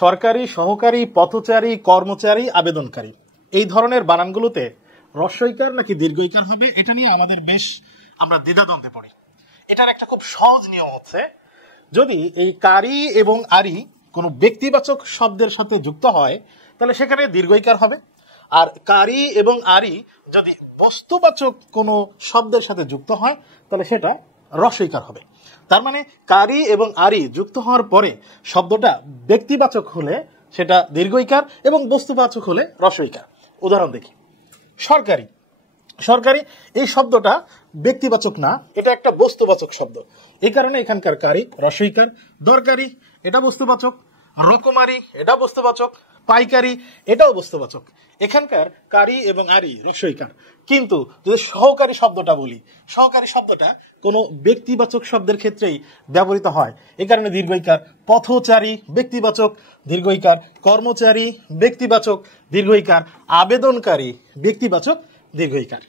সরকারি, সহকারী, পথচারী, কর্মচারী, আবেদনকারী এই ধরনের বানানগুলোতে হ্রস্বইকার নাকি দীর্ঘইকার হবে এটা নিয়ে আমাদের বেশ আমরা দ্বিধাদ্বন্দ্বে পড়ি। এটার একটা খুব সহজ নিয়ম হচ্ছে, যদি এই কারি এবং আরি কোনো ব্যক্তিবাচক শব্দের সাথে যুক্ত হয় তাহলে সেখানে দীর্ঘইকার হবে, আর কারি এবং আরি যদি বস্তুবাচক কোনো শব্দের সাথে যুক্ত হয় তাহলে সেটা হ্রস্বইকার হবে। তার মানে কারি এবং আরি যুক্ত হওয়ার পরে শব্দটা ব্যক্তিবাচক হলে সেটা দীর্ঘইকার এবং বস্তুবাচক হলে হ্রস্বইকার। উদাহরণ দেখি, সরকারি। সরকারি এই শব্দটা ব্যক্তিবাচক না, এটা একটা বস্তুবাচক শব্দ, এই কারণে এখানকার কারি হ্রস্বইকার। দরকারি এটা বস্তুবাচক, রকমারি এটা বস্তুবাচক, পাইকারি এটাও বস্তুবাচক, এখানকার কারি এবং আরি হ্রস্বইকার। কিন্তু যদি সহকারী শব্দটা বলি, সহকারী শব্দটা কোনো ব্যক্তিবাচক শব্দের ক্ষেত্রেই ব্যবহৃত হয়, এই কারণে দীর্ঘইকার। পথচারী ব্যক্তিবাচক, দীর্ঘইকার। কর্মচারী ব্যক্তিবাচক, দীর্ঘইকার। আবেদনকারী ব্যক্তিবাচক, দীর্ঘইকার।